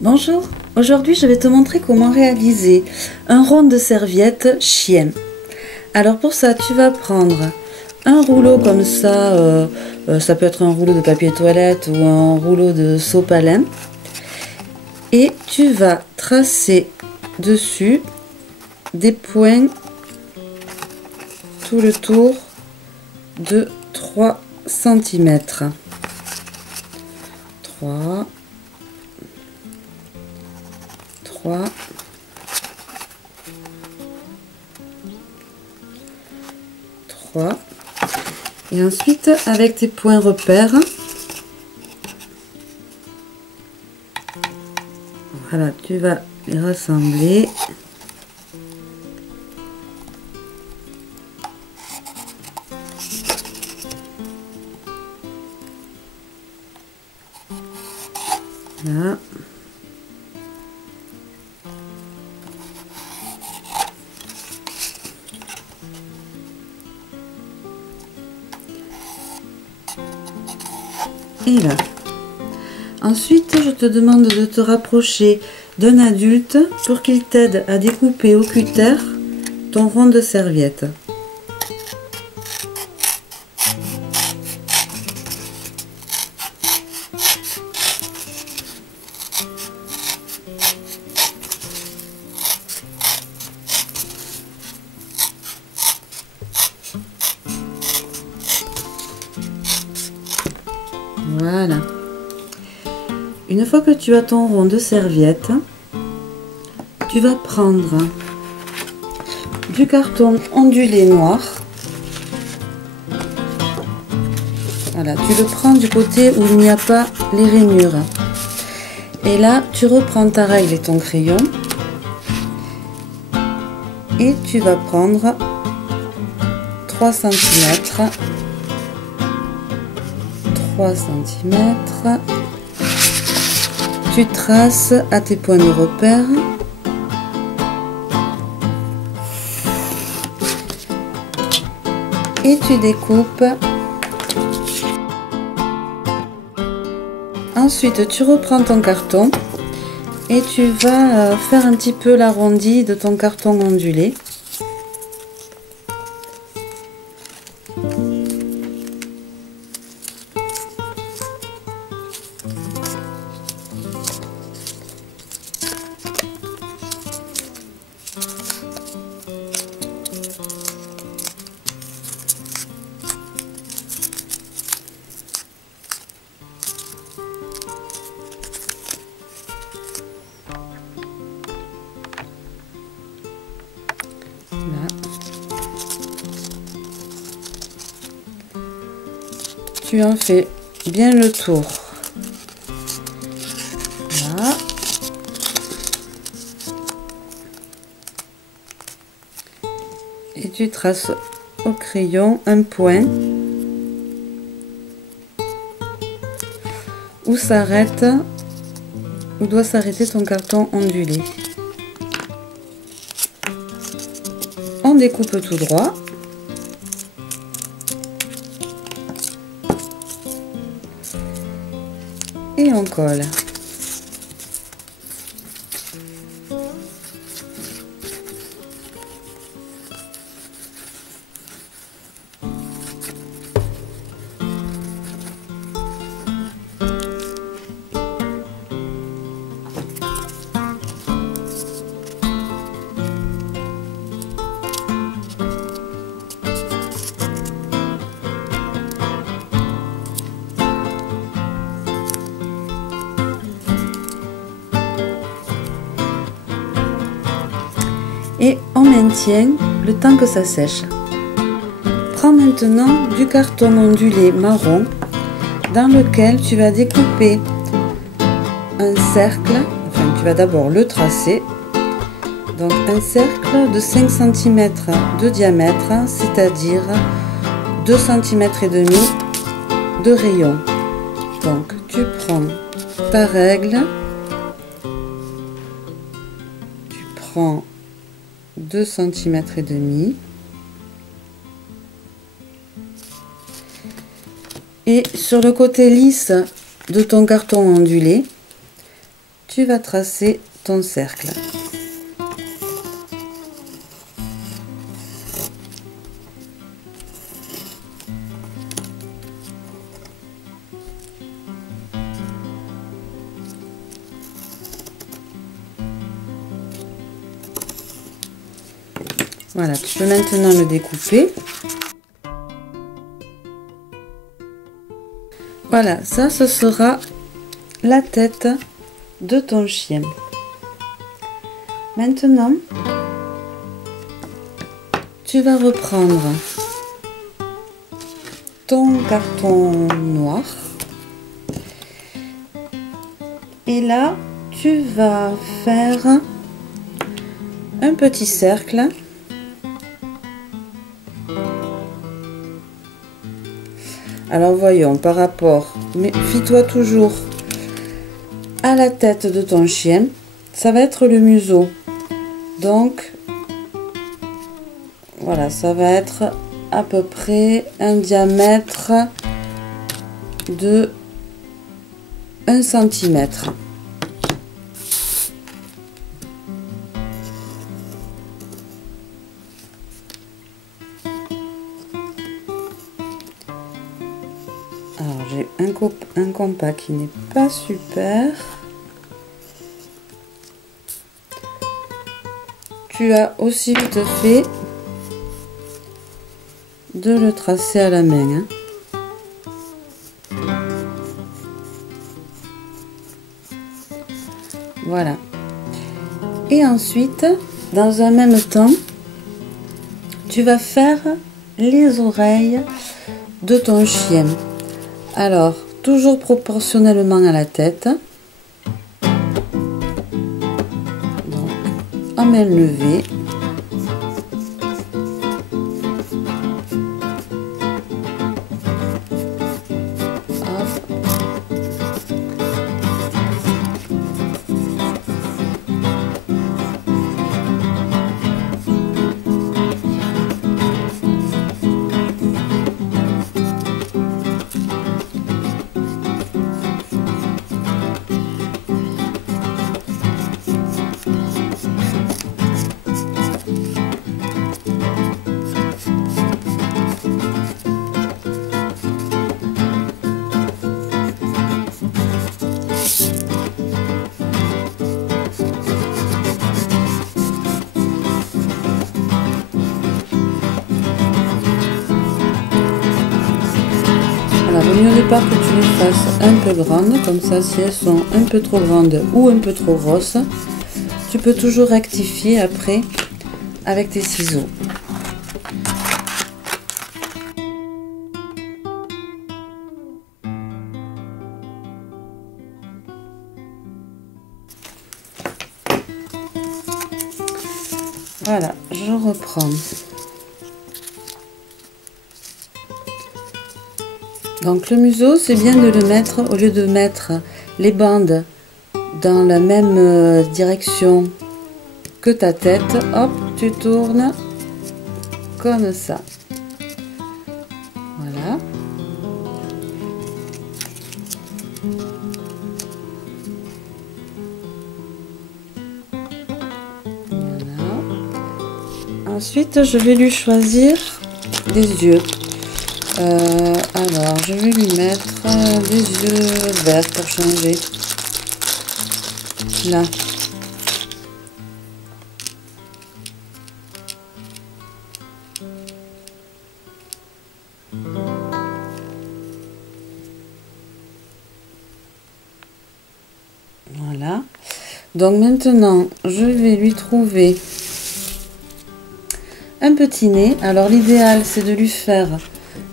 Bonjour, aujourd'hui je vais te montrer comment réaliser un rond de serviette chien. Alors pour ça tu vas prendre un rouleau comme ça, ça peut être un rouleau de papier toilette ou un rouleau de sopalin, et tu vas tracer dessus des points tout le tour de 3 cm. 3 et ensuite avec tes points repères, voilà, tu vas les rassembler. Là. Et là. Ensuite, je te demande de te rapprocher d'un adulte pour qu'il t'aide à découper au cutter ton rond de serviette. Voilà. Une fois que tu as ton rond de serviette, tu vas prendre du carton ondulé noir. Voilà, tu le prends du côté où il n'y a pas les rainures. Et là, tu reprends ta règle et ton crayon. Et tu vas prendre 3 cm. 3 cm. Tu traces à tes points de repère. Et tu découpes. Ensuite, tu reprends ton carton et tu vas faire un petit peu l'arrondi de ton carton ondulé. Là. Tu en fais bien le tour. Là. Et tu traces au crayon un point où doit s'arrêter ton carton ondulé. On découpe tout droit. Et on colle. Et on maintient le temps que ça sèche. Prends maintenant du carton ondulé marron dans lequel tu vas découper un cercle, enfin tu vas d'abord le tracer, donc un cercle de 5 cm de diamètre, c'est-à-dire 2 cm et demi de rayon. Donc tu prends ta règle, tu prends 2 cm et demi et sur le côté lisse de ton carton ondulé, tu vas tracer ton cercle. Voilà, tu peux maintenant le découper. Voilà, ça ce sera la tête de ton chien. Maintenant, tu vas reprendre ton carton noir et là, tu vas faire un petit cercle. Alors voyons par rapport, mais fie-toi toujours à la tête de ton chien, ça va être le museau. Donc voilà, ça va être à peu près un diamètre de 1 cm. Alors j'ai un compas qui n'est pas super. Tu as aussi vite fait de le tracer à la main. Voilà. Et ensuite, dans un même temps, tu vas faire les oreilles de ton chien. Alors, toujours proportionnellement à la tête. Donc, en main levée. Vaut mieux au départ que tu les fasses un peu grandes, comme ça si elles sont un peu trop grandes ou un peu trop grosses, tu peux toujours rectifier après avec tes ciseaux. Voilà, je reprends. Donc le museau, c'est bien de le mettre, au lieu de mettre les bandes dans la même direction que ta tête, hop, tu tournes comme ça. Voilà. Voilà. Ensuite, je vais lui choisir des yeux. Alors, je vais lui mettre des yeux verts pour changer. Là. Voilà. Donc maintenant, je vais lui trouver un petit nez. Alors l'idéal, c'est de lui faire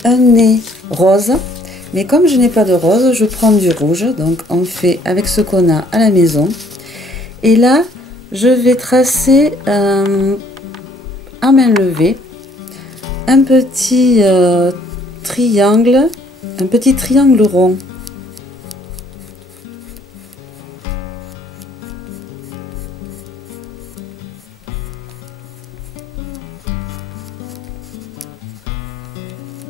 un nez rose, mais comme je n'ai pas de rose, je prends du rouge. Donc on fait avec ce qu'on a à la maison, et là je vais tracer à main levée un petit triangle, un petit triangle rond.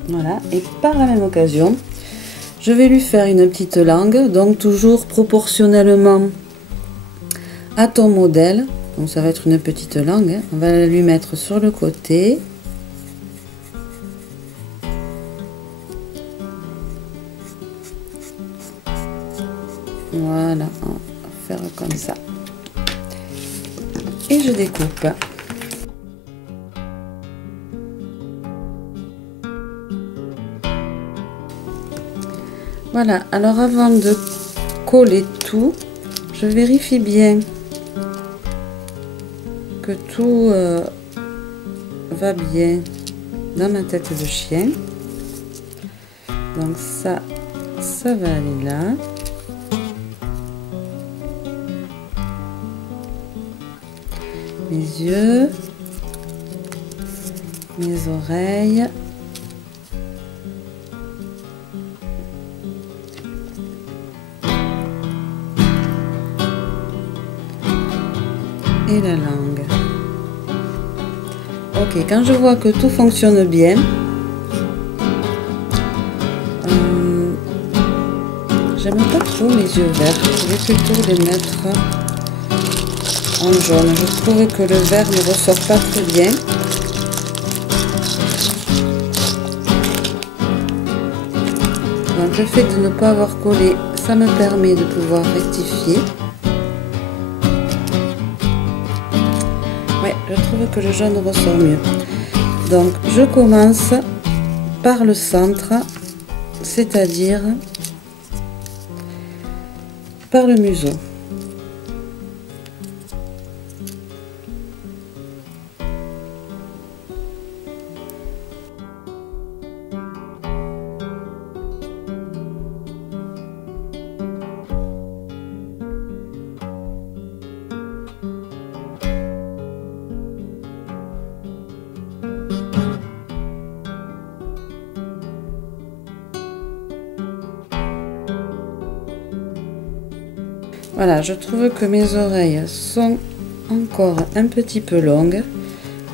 Voilà, et par la même occasion, je vais lui faire une petite langue, donc toujours proportionnellement à ton modèle. Donc ça va être une petite langue, hein. On va la lui mettre sur le côté. Voilà, on va faire comme ça. Et je découpe. Voilà, alors avant de coller tout, je vérifie bien que tout va bien dans ma tête de chien. Donc ça va aller là. Mes yeux, mes oreilles. Et la langue. Ok, quand je vois que tout fonctionne bien, j'aime pas trop mes yeux verts, je vais plutôt les mettre en jaune. Je trouve que le vert ne ressort pas très bien. Donc le fait de ne pas avoir collé, ça me permet de pouvoir rectifier. Ouais, je trouve que le jaune ressort mieux. Donc je commence par le centre, c'est-à-dire par le museau. Voilà, je trouve que mes oreilles sont encore un petit peu longues,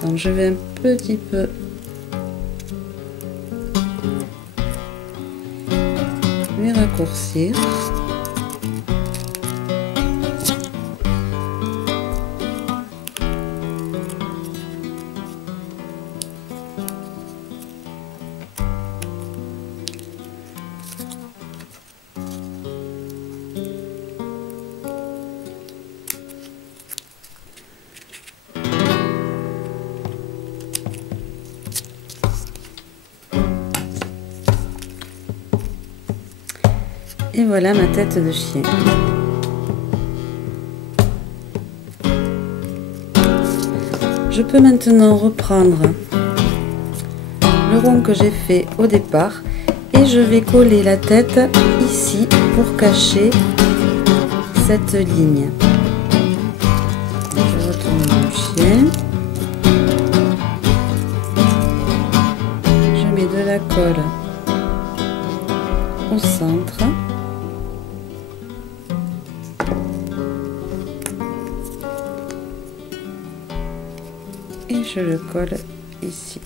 donc je vais un petit peu les raccourcir. Et voilà ma tête de chien. Je peux maintenant reprendre le rond que j'ai fait au départ et je vais coller la tête ici pour cacher cette ligne. Je retourne mon chien. Je mets de la colle au centre. Et je le colle ici.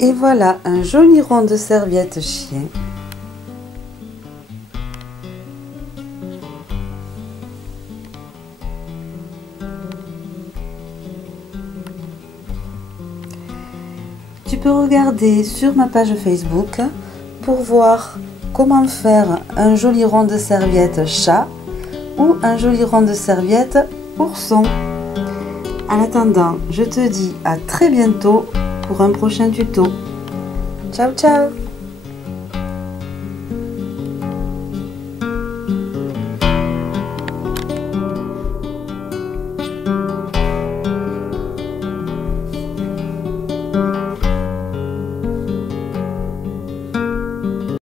Et voilà un joli rond de serviette chien. Tu peux regarder sur ma page Facebook pour voir comment faire un joli rond de serviette chat ou un joli rond de serviette ourson. En attendant, je te dis à très bientôt pour un prochain tuto. Ciao ciao!